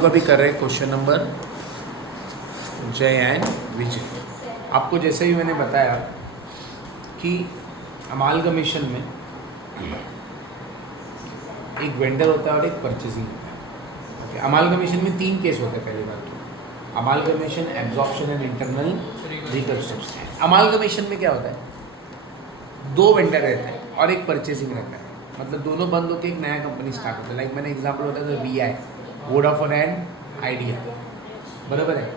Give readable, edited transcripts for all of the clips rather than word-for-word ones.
का भी कर रहे हैं क्वेश्चन नंबर जय एंड विजय। आपको जैसे ही मैंने बताया कि अमालगमेशन में एक वेंडर होता है और एक परचेजिंग होता है। अमालगमेशन में 3 केस होते हैं। पहली बात तो amalgamation, absorption and internal reconstruction. Amalgamation में क्या होता है, 2 वेंडर रहते हैं और एक परचेजिंग रहता है, मतलब दोनों बंद होकर एक नया कंपनी स्टार्ट होता है। लाइक मैंने एग्जांपल बताया था VI, वोडाफोन एंड आइडिया, बराबर है।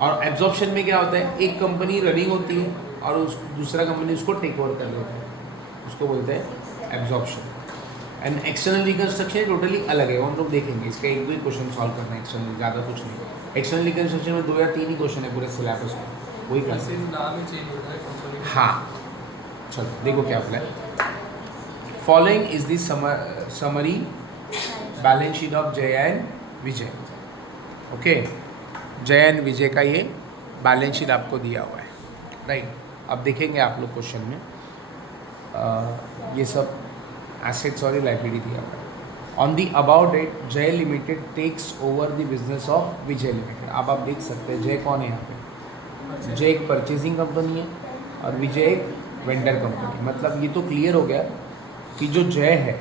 और एब्जॉर्प्शन में क्या होता है, एक कंपनी रनिंग होती है और उस दूसरा कंपनी उसको टेक ओवर कर लेता है, उसको बोलते हैं absorption. And external reconstruction totally अलग है, वो हम लोग देखेंगे। इसका एक भी क्वेश्चन सॉल्व करना है, एक्सटर्नल ज़्यादा कुछ नहीं। एक्सटर्नल रिकंस्ट्रक्शन में 2 या 3 ही क्वेश्चन है पूरे सिलेबस में, वही कर हाँ। चलो देखो क्या बोला है। Following is the summary balance sheet of जय एंड विजय। ओके, जय एंड विजय का ये बैलेंस शीट आपको दिया हुआ है, राइट। अब देखेंगे आप लोग क्वेश्चन में ये सब एसेट्स और लाइबिलिटी दिया हुआ है। On the about date Jay limited takes over the business of Vijay limited. अब आप देख सकते हैं जय कौन है यहाँ पे। जय एक परचेजिंग कंपनी है और विजय एक वेंडर कंपनी। मतलब ये तो क्लियर हो गया कि जो जय है,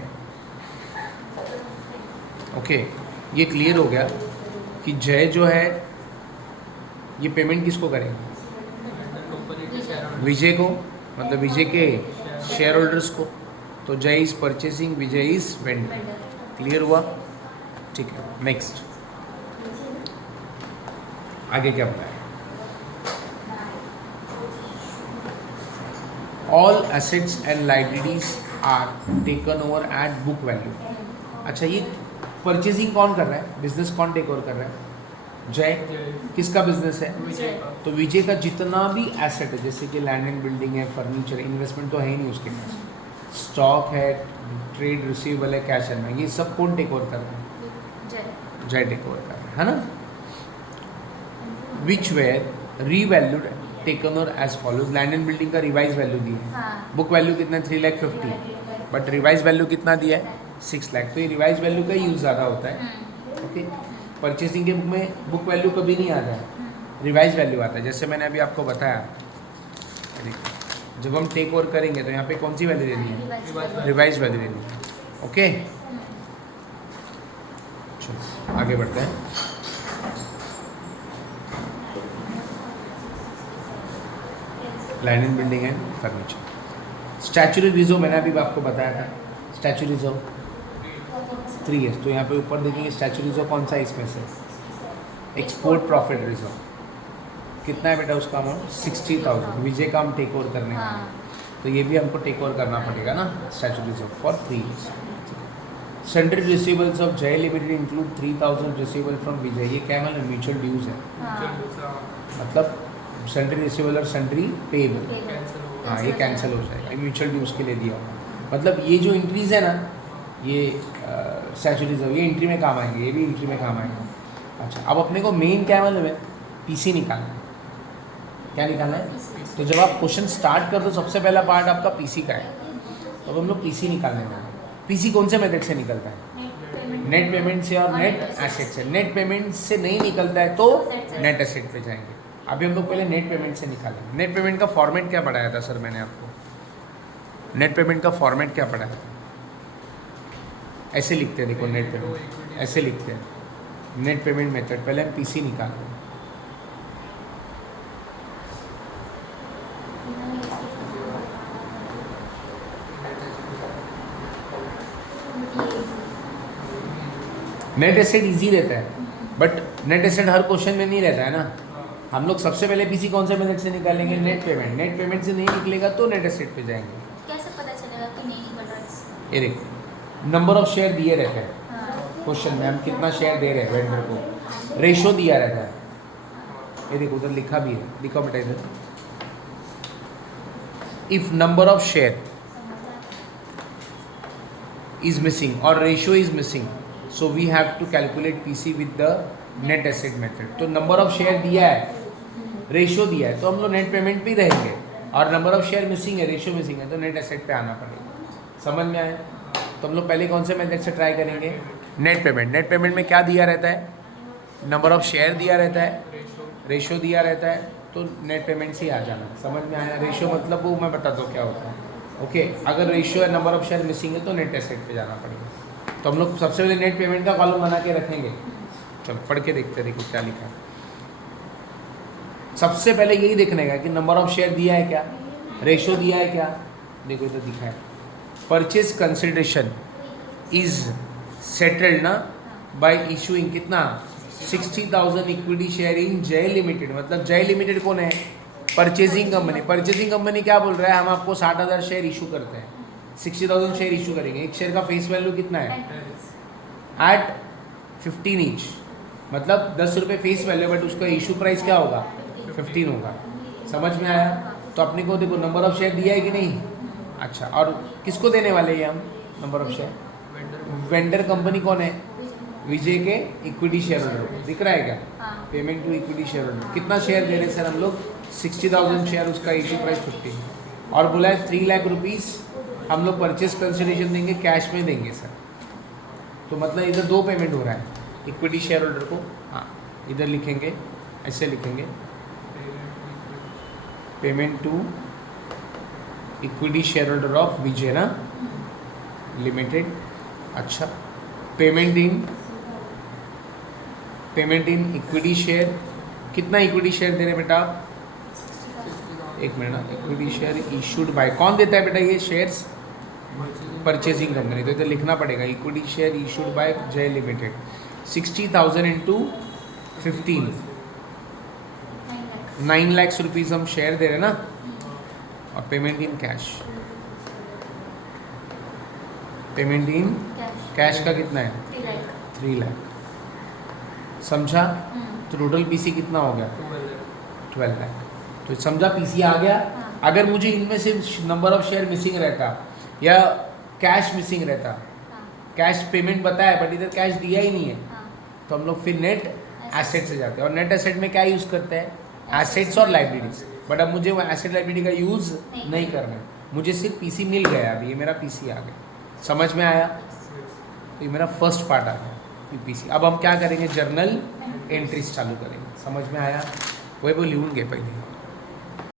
ओके, ये क्लियर हो गया कि जय जो है ये पेमेंट किसको करेंगे, विजय को, मतलब विजय के शेयर होल्डर्स को। तो Jay is purchasing, Vijay is vendor. Clear हुआ, ठीक है। नेक्स्ट आगे क्या बताया। All assets and liabilities are taken over at book value. अच्छा, ये परचेजिंग कौन कर रहा है, बिजनेस कौन टेक ओवर कर रहा है, जय। किसका बिजनेस है, तो विजय का जितना भी एसेट है, जैसे कि लैंड एंड बिल्डिंग है, फर्नीचर, इन्वेस्टमेंट तो है ही नहीं उसके पास, स्टॉक है, ट्रेड रिसीवेबल है, कैश है, ये सब कौन टेक ओवर कर रहा है, जय टेक ओवर कर रहा है ना। Which were revalued taken over as follows. Land and building का रिवाइज वैल्यू दी है, बुक वैल्यू कितना 3,50,000, बट रिवाइज वैल्यू कितना दिया है 6 लाख। तो ये रिवाइज वैल्यू का यूज़ ज़्यादा होता है, ओके। परचेसिंग के बुक में बुक वैल्यू कभी नहीं आता है, रिवाइज वैल्यू आता है। जैसे मैंने अभी आपको बताया, जब हम टेक ओवर करेंगे तो यहाँ पे कौन सी वैल्यू देनी है, रिवाइज वैल्यू देनी है, ओके। चलो आगे बढ़ते हैं। Land and building and furniture. Statutory reserve मैंने अभी आपको बताया था, स्टैच्यूरी रिजर्व 3 है। तो यहाँ पे ऊपर देखेंगे स्टैच्यूरी रिजर्व कौन सा है इसमें से, एक्सपोर्ट प्रॉफिट रिजर्व। कितना है बेटा उसका अमाउंट, 60,000। विजय का हम टेक ओवर करने वाले हैं, तो ये भी हमको टेक ओवर करना पड़ेगा ना, statutory reserve for 3 years। Central receivables of जय लिमिटेड इंक्लूड 3,000 रिसीवेबल फ्रॉम विजय। ये क्या मतलब म्यूचुअल ड्यूज है, मतलब सेंट्री रिसीवेबल और सेंट्री पेएबल, हाँ ये कैंसिल हो जाएगा, म्यूचुअल ड्यूज के लिए दिया होगा। मतलब ये जो इंट्रीज है ना, ये स्टैच्यूरी रिजर्व, ये एंट्री में काम आएंगे, ये भी एंट्री में काम आएंगे। अच्छा, अब अपने को मेन क्या मालूम है, पीसी निकालना है। क्या निकालना है, तो जब आप क्वेश्चन स्टार्ट कर दो सबसे पहला पार्ट आपका पीसी का है, तो अब हम लोग पीसी निकालने वाले हैं। पीसी कौन से मेथड से निकलता है, नेट पेमेंट से और नेट एसेट से। नेट पेमेंट से नहीं निकलता है तो नेट एसेट पे जाएंगे। अभी हम लोग पहले नेट पेमेंट से निकालेंगे। नेट पेमेंट का फॉर्मेट क्या पढ़ाया था सर मैंने आपको, नेट पेमेंट का फॉर्मेट क्या पढ़ाया था, ऐसे लिखते हैं, देखो नेट पेमेंट ऐसे लिखते हैं, नेट पेमेंट मेथड। पहले हम पीसी निकालते हैं, नेट एसेट इजी रहता है, but net asset her question में नहीं रहता है ना। हम लोग सबसे पहले पीसी कौन से मेथड से निकालेंगे, नेट पेमेंट। नेट पेमेंट से नहीं निकलेगा तो नेट एसेट पे जाएंगे। कैसे पता चलेगा कि नहीं निकल रहा है? ये देखो, नंबर ऑफ शेयर दिए रहते हैं क्वेश्चन में, हम कितना शेयर दे रहे हैं वेंडर को, रेशो दिया रहता है। ये देखो उधर लिखा भी है, लिखा बेटा इधर, if number of share is missing or ratio is missing, so we have to calculate PC with the net asset method। तो नंबर ऑफ शेयर दिया है, रेशियो दिया है, तो हम लोग नेट पेमेंट पे ही रहेंगे। और नंबर ऑफ शेयर मिसिंग है, रेशियो मिसिंग है, तो नेट एसेट पे आना पड़ेगा। समझ में आया? तो हम लोग पहले कौन से मेथड से ट्राई करेंगे, नेट पेमेंट। नेट पेमेंट में क्या दिया रहता है, नंबर ऑफ शेयर दिया रहता है, रेशो दिया रहता है, तो नेट पेमेंट से ही आ जाना। समझ में आया? रेशो मतलब वो मैं बताता हूँ क्या होता है। ओके, अगर रेशियो है नंबर ऑफ शेयर मिसिंग है तो नेट एसेट पे जाना पड़ेगा। तो हम लोग सबसे पहले नेट पेमेंट का कॉलम बना के रखेंगे। चलो पढ़ के देखते, देखो क्या लिखा है। सबसे पहले यही देखने का कि नंबर ऑफ शेयर दिया है क्या, रेशियो दिया है क्या। देखो इधर दिखा है, परचेज कंसिडरेशन इज सेटल्ड ना बाय इशूइंग कितना 60,000 इक्विटी शेयर इन जय लिमिटेड। मतलब जय लिमिटेड कौन है? Purchasing company. परचेजिंग कंपनी क्या बोल रहा है? हम आपको 60,000 शेयर इशू करते हैं, 60,000 शेयर इशू करेंगे। एक शेयर का फेस वैल्यू कितना है? एट 15 ईच, मतलब 10 रुपये फेस वैल्यू, बट उसका इशू प्राइस क्या होगा? 15 होगा। समझ में आया? तो अपने को देखो नंबर ऑफ शेयर दिया है कि नहीं। अच्छा, और किसको देने वाले हैं हम number of share? Vendor company कौन है? विजय के इक्विटी शेयर होल्डर। दिख रहा है क्या? Payment to equity share holder. कितना शेयर दे रहे हैं सर हम लोग? 60,000 शेयर, उसका इशू प्राइस 15। और बोला है 3 लाख रुपीज़ हम लोग परचेज कंसिडरेशन देंगे, कैश में देंगे सर। तो मतलब इधर दो पेमेंट हो रहा है इक्विटी शेयर होल्डर को। हाँ, इधर लिखेंगे, ऐसे लिखेंगे, payment to equity share holder of Vijay ना लिमिटेड। अच्छा, पेमेंट इन इक्विटी शेयर। कितना इक्विटी शेयर दे रहे बेटा? एक मिनट ना, इक्विटी शेयर इशूड बाय, कौन देता है बेटा ये शेयर्स? Purchasing company. तो इधर लिखना पड़ेगा इक्विटी शेयर इशूड बाय जय लिमिटेड। 60,000 इंटू 15, 9 लाख रुपीज़ हम शेयर दे रहे हैं ना। और payment in cash, payment in cash का कितना है? 3 लाख। समझा? तो टोटल पीसी कितना हो गया? 12 लाख। तो समझा पीसी आ गया। अगर मुझे इनमें से नंबर ऑफ शेयर मिसिंग रहता या कैश मिसिंग रहता, कैश पेमेंट बताया बट इधर कैश दिया ही नहीं है, तो हम लोग फिर नेट एसेट से जाते हैं। और नेट एसेट में क्या यूज़ करते हैं? एसेट्स और लाइबिलिटीज। बट अब मुझे वो एसेट लाइबिलिटी का यूज़ नहीं करना है, मुझे सिर्फ पीसी मिल गया। अभी ये मेरा पीसी आ गया। समझ में आया? तो ये मेरा फर्स्ट पार्ट आ गया पीसी। अब हम क्या करेंगे? जर्नल एंट्रीज चालू करेंगे। समझ में आया? वही वो लिखूंगे पहले।